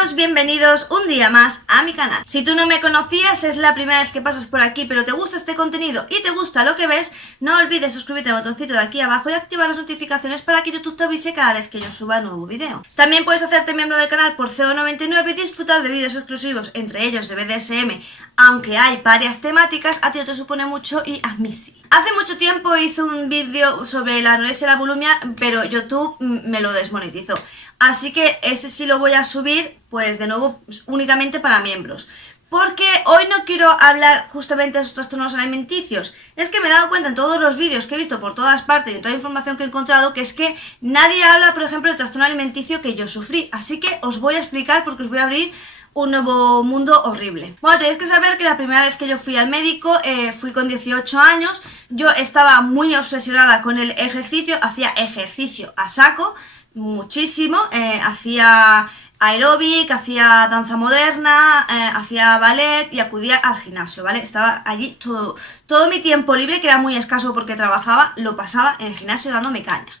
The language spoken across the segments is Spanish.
Bienvenidos, bienvenidos un día más a mi canal. Si tú no me conocías, es la primera vez que pasas por aquí, pero te gusta este contenido y te gusta lo que ves, no olvides suscribirte al botoncito de aquí abajo y activar las notificaciones para que YouTube te avise cada vez que yo suba nuevo vídeo. También puedes hacerte miembro del canal por 0,99 y disfrutar de vídeos exclusivos, entre ellos de BDSM, aunque hay varias temáticas, a ti no te supone mucho y a mí sí. Hace mucho tiempo hice un vídeo sobre la anorexia y la bulimia, pero YouTube me lo desmonetizó. Así que ese sí lo voy a subir, pues de nuevo, únicamente para miembros. Porque hoy no quiero hablar justamente de esos trastornos alimenticios. Es que me he dado cuenta en todos los vídeos que he visto por todas partes y en toda la información que he encontrado, que es que nadie habla, por ejemplo, del trastorno alimenticio que yo sufrí. Así que os voy a explicar porque os voy a abrir un nuevo mundo horrible. Bueno, tenéis que saber que la primera vez que yo fui al médico, fui con 18 años. Yo estaba muy obsesionada con el ejercicio, hacía ejercicio a saco, muchísimo, hacía aeróbic, hacía danza moderna, hacía ballet y acudía al gimnasio, ¿vale? Estaba allí todo mi tiempo libre, que era muy escaso porque trabajaba, lo pasaba en el gimnasio dándome caña.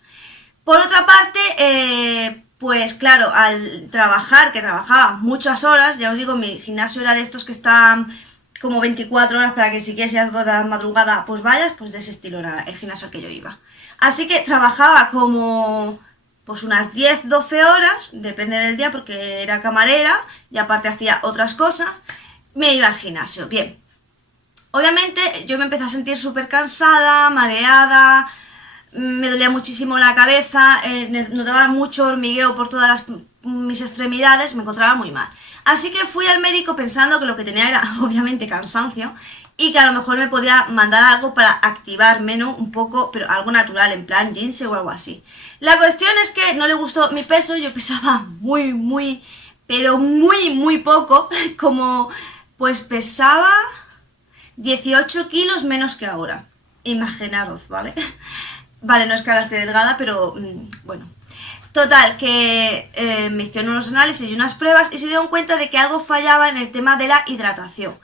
Por otra parte, pues claro, al trabajar, que trabajaba muchas horas, ya os digo, mi gimnasio era de estos que están como 24 horas para que si quieres ir algo de la madrugada, pues vayas, pues de ese estilo era el gimnasio al que yo iba. Así que trabajaba como pues unas 10-12 horas, depende del día porque era camarera y aparte hacía otras cosas, me iba al gimnasio. Bien, obviamente yo me empecé a sentir súper cansada, mareada, me dolía muchísimo la cabeza, notaba mucho hormigueo por todas mis extremidades, me encontraba muy mal. Así que fui al médico pensando que lo que tenía era obviamente cansancio y que a lo mejor me podía mandar algo para activarme, ¿no? Un poco, pero algo natural, en plan ginseng o algo así. La cuestión es que no le gustó mi peso, yo pesaba pero muy poco, como pues pesaba 18 kilos menos que ahora. Imaginaros, ¿vale? Vale, no es que ahora esté delgada, pero bueno. Total, que me hicieron unos análisis y unas pruebas y se dieron cuenta de que algo fallaba en el tema de la hidratación.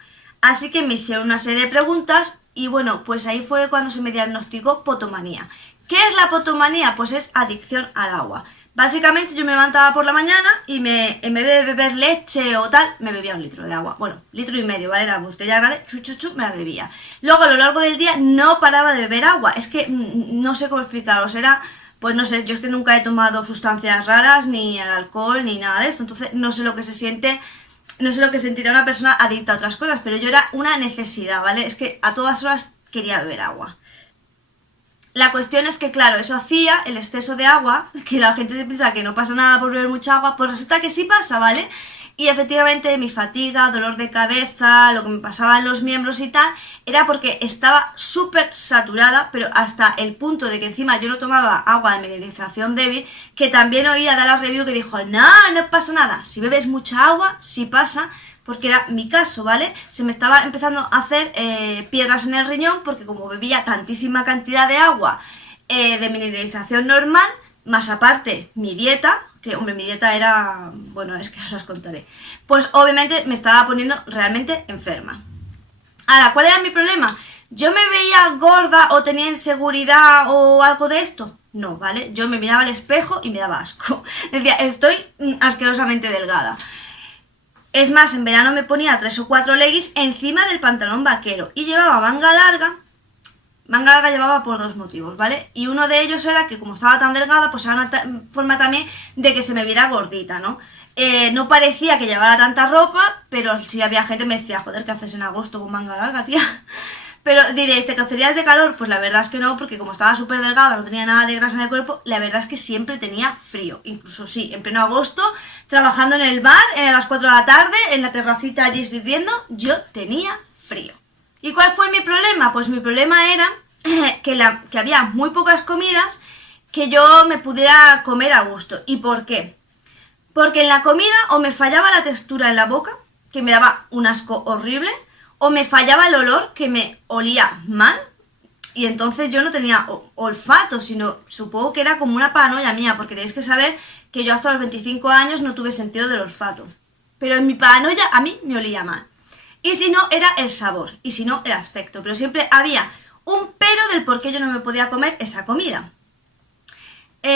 Así que me hicieron una serie de preguntas y bueno, pues ahí fue cuando se me diagnosticó potomanía. ¿Qué es la potomanía? Pues es adicción al agua. Básicamente yo me levantaba por la mañana y en vez de beber leche o tal, me bebía 1 litro de agua. Bueno, 1,5 litros, ¿vale? La botella grande, me la bebía. Luego a lo largo del día no paraba de beber agua. Es que no sé cómo explicaros, era... Pues no sé, yo es que nunca he tomado sustancias raras, ni el alcohol, ni nada de esto. Entonces no sé lo que se siente, no sé lo que sentirá una persona adicta a otras cosas. Pero yo era una necesidad, ¿vale? Es que a todas horas quería beber agua. La cuestión es que, claro, eso hacía el exceso de agua, que la gente se piensa que no pasa nada por beber mucha agua, pues resulta que sí pasa, ¿vale? Y efectivamente mi fatiga, dolor de cabeza, lo que me pasaba en los miembros y tal, era porque estaba súper saturada, pero hasta el punto de que encima yo no tomaba agua de mineralización débil, que también oía dar la review que dijo, no pasa nada, si bebes mucha agua, sí pasa, porque era mi caso, ¿vale? Se me estaba empezando a hacer piedras en el riñón, porque como bebía tantísima cantidad de agua de mineralización normal, más aparte mi dieta, que hombre, mi dieta era, bueno, es que ahora os contaré, pues obviamente me estaba poniendo realmente enferma. Ahora, ¿cuál era mi problema? ¿Yo me veía gorda o tenía inseguridad o algo de esto? No, ¿vale? Yo me miraba al espejo y me daba asco. Decía, estoy asquerosamente delgada. Es más, en verano me ponía 3 o 4 leggings encima del pantalón vaquero y llevaba manga larga. Manga larga llevaba por 2 motivos, ¿vale? Y uno de ellos era que como estaba tan delgada, pues era una forma también de que se me viera gordita, ¿no? No parecía que llevara tanta ropa, pero sí había gente que me decía, joder, ¿qué haces en agosto con manga larga, tía? Pero diréis, ¿te cacerías de calor? Pues la verdad es que no, porque como estaba súper delgada, no tenía nada de grasa en el cuerpo, la verdad es que siempre tenía frío. Incluso sí, en pleno agosto, trabajando en el bar, a las 4 de la tarde, en la terracita allí sirviendo, yo tenía frío. ¿Y cuál fue mi problema? Pues mi problema era que había muy pocas comidas que yo me pudiera comer a gusto. ¿Y por qué? Porque en la comida o me fallaba la textura en la boca, que me daba un asco horrible, o me fallaba el olor, que me olía mal, y entonces yo no tenía olfato, sino supongo que era como una paranoia mía, porque tenéis que saber que yo hasta los 25 años no tuve sentido del olfato. Pero en mi paranoia a mí me olía mal. Y si no, era el sabor, y si no, el aspecto. Pero siempre había un pero del por qué yo no me podía comer esa comida.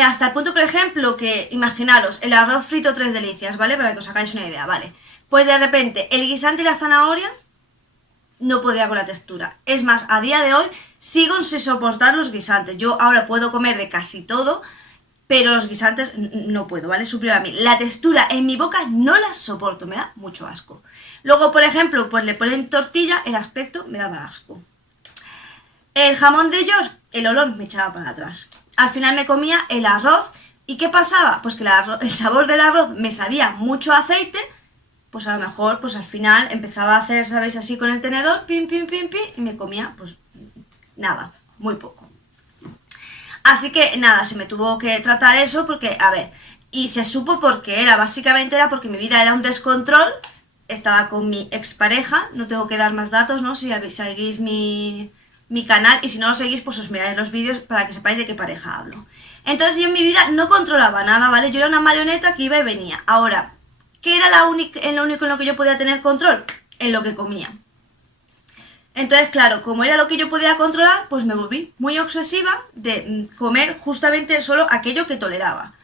Hasta el punto, por ejemplo, que imaginaros el arroz frito tres delicias, ¿vale? Para que os hagáis una idea, ¿vale? Pues de repente el guisante y la zanahoria no podía con la textura. Es más, a día de hoy sigo sin soportar los guisantes. Yo ahora puedo comer de casi todo, pero los guisantes no puedo, ¿vale? Superior a mí. La textura en mi boca no la soporto, me da mucho asco. Luego, por ejemplo, pues le ponen tortilla, el aspecto me daba asco. El jamón de York, el olor me echaba para atrás. Al final me comía el arroz. ¿Y qué pasaba? Pues que el sabor del arroz me sabía mucho aceite. Pues a lo mejor, pues al final empezaba a hacer, ¿sabéis? Así con el tenedor, pim, pim, pim, pim, y me comía, pues nada, muy poco. Así que nada, se me tuvo que tratar eso porque, a ver, y se supo por qué era, básicamente era porque mi vida era un descontrol, estaba con mi expareja, no tengo que dar más datos, ¿no? Si seguís mi canal, y si no lo seguís, pues os miráis los vídeos para que sepáis de qué pareja hablo. Entonces yo en mi vida no controlaba nada, ¿vale? Yo era una marioneta que iba y venía. Ahora, ¿qué era lo único en lo que yo podía tener control? En lo que comía. Entonces, claro, como era lo que yo podía controlar, pues me volví muy obsesiva de comer justamente solo aquello que toleraba.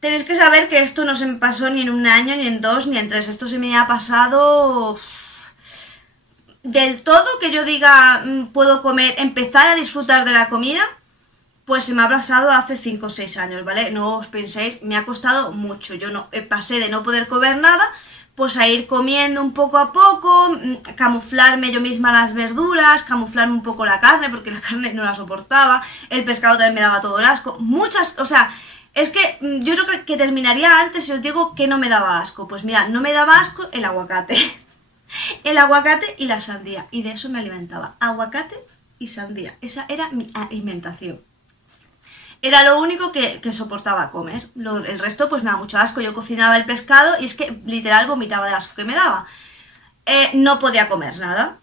Tenéis que saber que esto no se me pasó ni en un año, ni en dos, ni en tres. Esto se me ha pasado del todo, que yo diga puedo comer, empezar a disfrutar de la comida, pues se me ha pasado hace 5 o 6 años, ¿vale? No os penséis, me ha costado mucho. Yo no pasé de no poder comer nada, pues a ir comiendo un poco a poco, camuflarme yo misma las verduras, camuflarme un poco la carne, porque la carne no la soportaba, el pescado también me daba todo el asco, muchas, o sea, es que yo creo que terminaría antes si os digo que no me daba asco. Pues mira, no me daba asco el aguacate, el aguacate y la sandía, y de eso me alimentaba, aguacate y sandía, esa era mi alimentación. Era lo único que soportaba comer. El resto pues me da mucho asco. Yo cocinaba el pescado y es que literal vomitaba del asco que me daba. No podía comer nada.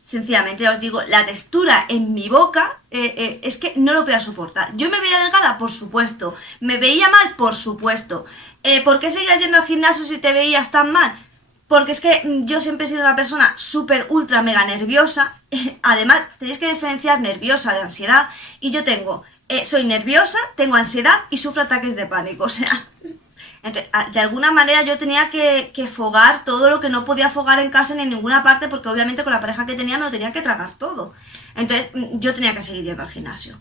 Sencillamente, ya os digo, la textura en mi boca es que no lo podía soportar. ¿Yo me veía delgada? Por supuesto. ¿Me veía mal? Por supuesto. ¿Por qué seguías yendo al gimnasio si te veías tan mal? Porque es que yo siempre he sido una persona súper, ultra, mega nerviosa. Además, tenéis que diferenciar nerviosa de ansiedad. Y yo soy nerviosa, tengo ansiedad y sufro ataques de pánico, o sea, entonces, de alguna manera yo tenía que fogar todo lo que no podía fogar en casa ni en ninguna parte, porque obviamente con la pareja que tenía me lo tenía que tragar todo. Entonces yo tenía que seguir yendo al gimnasio.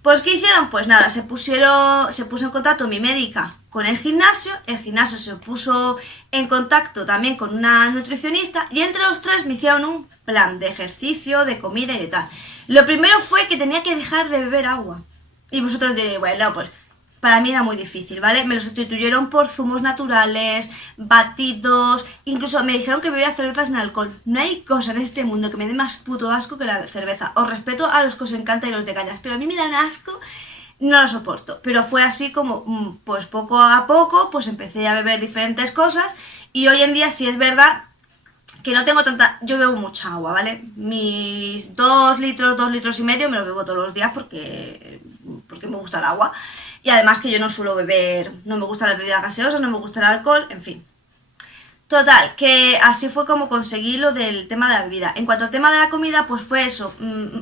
Pues ¿qué hicieron? Pues nada, se puso en contacto mi médica con el gimnasio se puso en contacto también con una nutricionista, y entre los tres me hicieron un plan de ejercicio, de comida y de tal. Lo primero fue que tenía que dejar de beber agua. Y vosotros diréis, bueno, pues para mí era muy difícil, ¿vale? Me lo sustituyeron por zumos naturales, batidos, incluso me dijeron que bebía cerveza sin alcohol. No hay cosa en este mundo que me dé más puto asco que la cerveza. Os respeto a los que os encanta y los de cañas, pero a mí me dan asco, no lo soporto. Pero fue así como, pues poco a poco, pues empecé a beber diferentes cosas, y hoy en día sí es verdad que no tengo tanta... Yo bebo mucha agua, ¿vale? Mis 2 litros y medio me los bebo todos los días porque me gusta el agua. Y además que yo no suelo beber, no me gustan las bebidas gaseosas, no me gusta el alcohol, en fin. Total, que así fue como conseguí lo del tema de la bebida. En cuanto al tema de la comida, pues fue eso,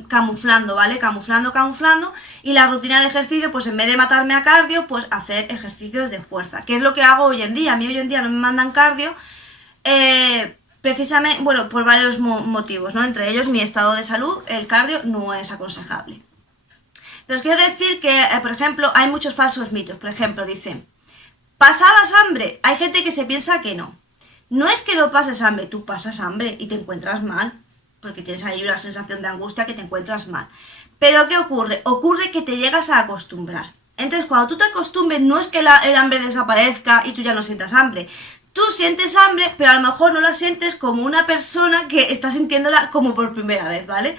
camuflando, ¿vale? Camuflando. Y la rutina de ejercicio, pues en vez de matarme a cardio, pues hacer ejercicios de fuerza. Que es lo que hago hoy en día. A mí hoy en día no me mandan cardio. Precisamente, bueno, por varios motivos, ¿no? Entre ellos mi estado de salud, el cardio no es aconsejable. Pero os quiero decir que, por ejemplo, hay muchos falsos mitos. Por ejemplo, dicen, ¿pasabas hambre? Hay gente que se piensa que no. No es que no pases hambre, tú pasas hambre y te encuentras mal, porque tienes ahí una sensación de angustia, que te encuentras mal. Pero ¿qué ocurre? Ocurre que te llegas a acostumbrar. Entonces, cuando tú te acostumbres, no es que el hambre desaparezca y tú ya no sientas hambre. Tú sientes hambre, pero a lo mejor no la sientes como una persona que está sintiéndola como por primera vez, ¿vale?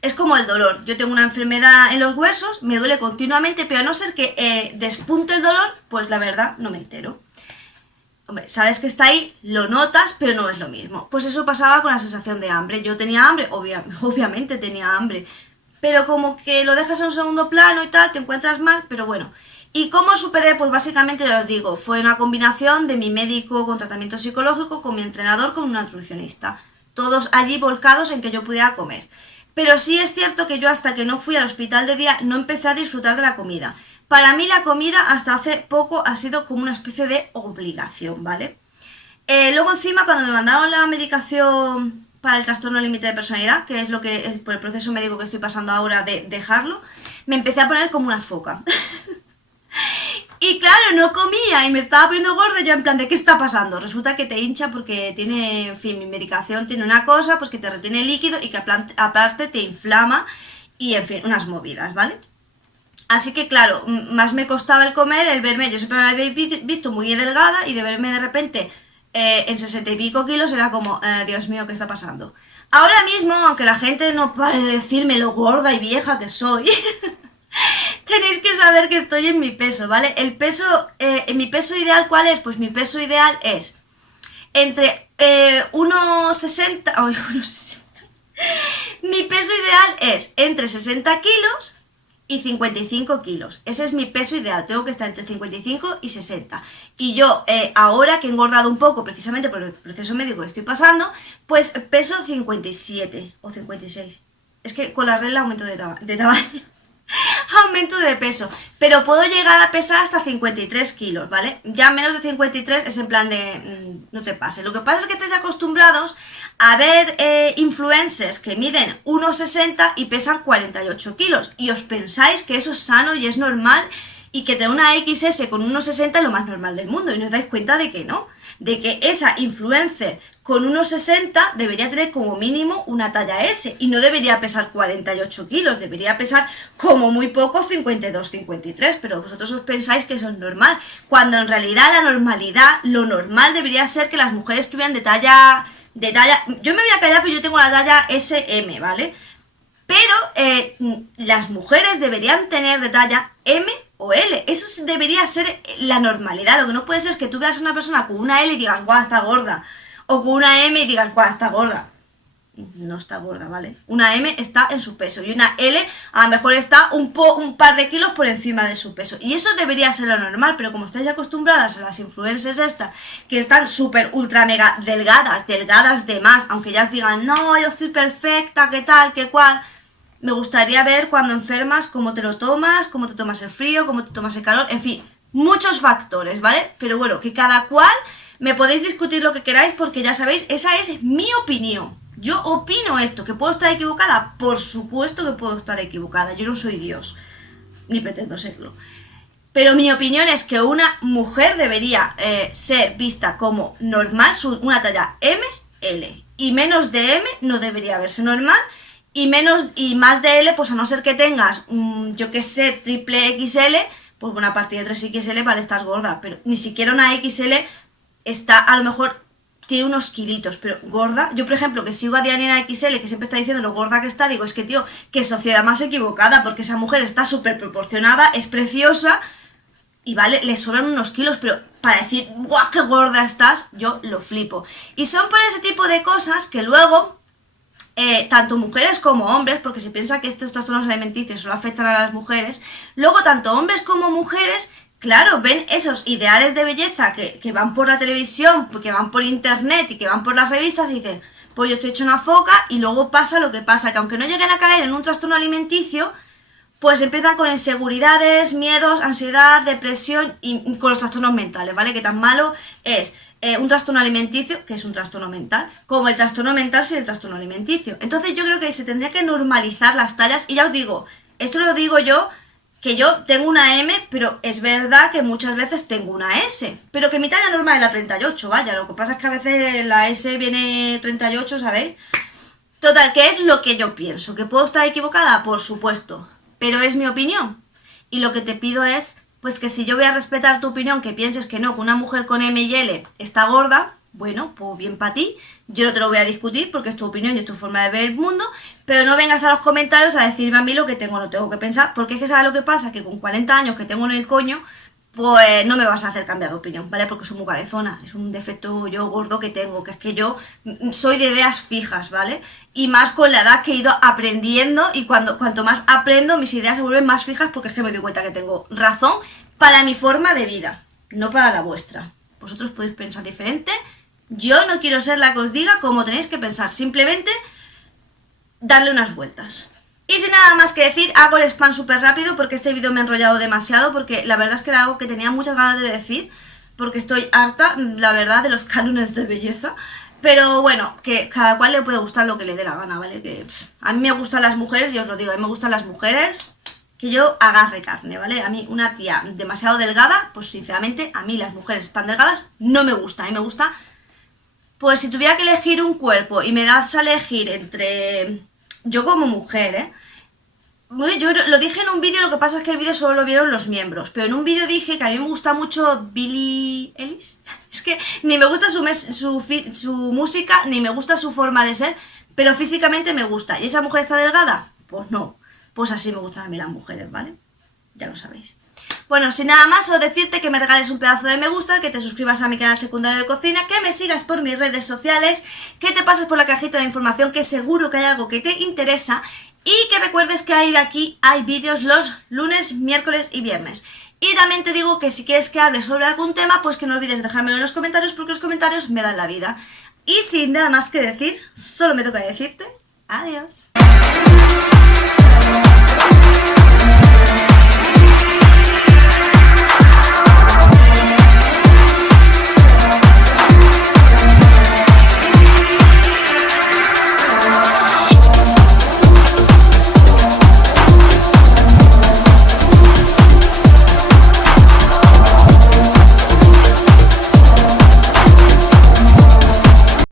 Es como el dolor. Yo tengo una enfermedad en los huesos, me duele continuamente, pero a no ser que despunte el dolor, pues la verdad no me entero. Hombre, sabes que está ahí, lo notas, pero no es lo mismo. Pues eso pasaba con la sensación de hambre. Yo tenía hambre, obviamente tenía hambre, pero como que lo dejas en un segundo plano y tal, te encuentras mal, pero bueno. ¿Y cómo superé? Pues básicamente ya os digo, fue una combinación de mi médico con tratamiento psicológico, con mi entrenador, con un nutricionista. Todos allí volcados en que yo pudiera comer. Pero sí es cierto que yo hasta que no fui al hospital de día no empecé a disfrutar de la comida. para mí la comida hasta hace poco ha sido como una especie de obligación, ¿vale? Luego encima cuando me mandaron la medicación para el trastorno límite de personalidad, que es lo que es por el proceso médico que estoy pasando ahora de dejarlo, me empecé a poner como una foca. Y claro, no comía y me estaba poniendo gorda y yo en plan, ¿de qué está pasando? Resulta que te hincha porque tiene, en fin, mi medicación tiene una cosa, pues que te retiene líquido y que aparte te inflama y, en fin, unas movidas, ¿vale? Así que claro, más me costaba el comer, el verme, yo siempre me había visto muy delgada y de verme de repente en 60 y pico kilos era como, Dios mío, ¿qué está pasando? Ahora mismo, aunque la gente no pare de decirme lo gorda y vieja que soy, tenéis que saber que estoy en mi peso, ¿vale? El peso, en mi peso ideal, ¿cuál es? Pues mi peso ideal es entre 1,60, ay, 1,60. Mi peso ideal es entre 60 kilos y 55 kilos. Ese es mi peso ideal. Tengo que estar entre 55 y 60. Y yo, ahora que he engordado un poco, precisamente por el proceso médico que estoy pasando, pues peso 57 o 56. Es que con la regla aumento de tamaño. Aumento de peso, pero puedo llegar a pesar hasta 53 kilos, ¿vale? Ya menos de 53 es en plan de no te pases. Lo que pasa es que estáis acostumbrados a ver influencers que miden 1,60 y pesan 48 kilos y os pensáis que eso es sano y es normal y que tener una XS con 1,60 es lo más normal del mundo y no os dais cuenta de que no, de que esa influencer con 1,60 debería tener como mínimo una talla S y no debería pesar 48 kilos, debería pesar como muy poco 52, 53, pero vosotros os pensáis que eso es normal, cuando en realidad la normalidad, lo normal debería ser que las mujeres tuvieran de talla, yo me voy a callar, pero yo tengo la talla SM, ¿vale? Pero las mujeres deberían tener de talla M o L, eso debería ser la normalidad. Lo que no puede ser es que tú veas a una persona con una L y digas, guau, está gorda, o con una M y digas, guau, está gorda. No está gorda, ¿vale? Una M está en su peso y una L a lo mejor está un par de kilos por encima de su peso. Y eso debería ser lo normal, pero como estáis acostumbradas a las influencers estas, que están súper, ultra, mega delgadas de más, aunque ya os digan, no, yo estoy perfecta, qué tal, qué cual. Me gustaría ver cuando enfermas cómo te lo tomas, cómo te tomas el frío, cómo te tomas el calor, en fin, muchos factores, ¿vale? Pero bueno, que cada cual me podéis discutir lo que queráis porque ya sabéis, esa es mi opinión. Yo opino esto, que puedo estar equivocada, por supuesto que puedo estar equivocada, yo no soy Dios, ni pretendo serlo. Pero mi opinión es que una mujer debería ser vista como normal, una talla M, L, y menos de M no debería verse normal, y más de L, pues a no ser que tengas, yo que sé, triple XL, pues una partida de 3XL, vale, estás gorda, pero ni siquiera una XL está, a lo mejor tiene unos kilitos, pero gorda. Yo, por ejemplo, que sigo a Dianina XL, que siempre está diciendo lo gorda que está, digo, es que, tío, qué sociedad más equivocada, porque esa mujer está súper proporcionada, es preciosa, y vale, le sobran unos kilos, pero para decir, guau, qué gorda estás, yo lo flipo. Y son por ese tipo de cosas que luego tanto mujeres como hombres, porque se piensa que estos trastornos alimenticios solo afectan a las mujeres, luego tanto hombres como mujeres, claro, ven esos ideales de belleza que van por la televisión, que van por internet y que van por las revistas y dicen, pues yo estoy hecho una foca, y luego pasa lo que pasa, que aunque no lleguen a caer en un trastorno alimenticio, pues empiezan con inseguridades, miedos, ansiedad, depresión y con los trastornos mentales, ¿vale? Que tan malo es un trastorno alimenticio, que es un trastorno mental, como el trastorno mental sin el trastorno alimenticio. Entonces yo creo que se tendría que normalizar las tallas, y ya os digo, esto lo digo yo, que yo tengo una M, pero es verdad que muchas veces tengo una S, pero que mi talla normal es la 38, vaya, lo que pasa es que a veces la S viene 38, ¿sabéis? Total, ¿qué es lo que yo pienso? ¿Que puedo estar equivocada? Por supuesto, pero es mi opinión, y lo que te pido es, pues que si yo voy a respetar tu opinión, que pienses que no, que una mujer con M y L está gorda, bueno, pues bien para ti, yo no te lo voy a discutir porque es tu opinión y es tu forma de ver el mundo, pero no vengas a los comentarios a decirme a mí lo que tengo o no tengo que pensar, porque es que ¿sabes lo que pasa? Que con 40 años que tengo en el coño, pues no me vas a hacer cambiar de opinión, ¿vale? Porque soy muy cabezona, es un defecto yo gordo que tengo, que es que yo soy de ideas fijas, ¿vale? Y más con la edad que he ido aprendiendo, y cuanto más aprendo, mis ideas se vuelven más fijas, porque es que me doy cuenta que tengo razón para mi forma de vida, no para la vuestra. Vosotros podéis pensar diferente, yo no quiero ser la que os diga cómo tenéis que pensar, simplemente darle unas vueltas. Y sin nada más que decir, hago el spam súper rápido porque este vídeo me ha enrollado demasiado, porque la verdad es que era algo que tenía muchas ganas de decir, porque estoy harta, la verdad, de los cánones de belleza. Pero bueno, que cada cual le puede gustar lo que le dé la gana, ¿vale? Que a mí me gustan las mujeres, y os lo digo, a mí me gustan las mujeres que yo agarre carne, ¿vale? A mí una tía demasiado delgada, pues sinceramente, a mí las mujeres tan delgadas no me gusta. A mí me gusta, pues si tuviera que elegir un cuerpo y me das a elegir entre... Yo como mujer, ¿eh? Yo lo dije en un vídeo, lo que pasa es que el vídeo solo lo vieron los miembros, pero en un vídeo dije que a mí me gusta mucho Billie Eilish. Es que ni me gusta su música, ni me gusta su forma de ser, pero físicamente me gusta. ¿Y esa mujer está delgada? Pues no. Pues así me gustan a mí las mujeres, ¿vale? Ya lo sabéis. Bueno, sin nada más, solo decirte que me regales un pedazo de me gusta, que te suscribas a mi canal secundario de cocina, que me sigas por mis redes sociales, que te pases por la cajita de información, que seguro que hay algo que te interesa, y que recuerdes que aquí hay vídeos los lunes, miércoles y viernes. Y también te digo que si quieres que hable sobre algún tema, pues que no olvides dejármelo en los comentarios, porque los comentarios me dan la vida. Y sin nada más que decir, solo me toca decirte adiós.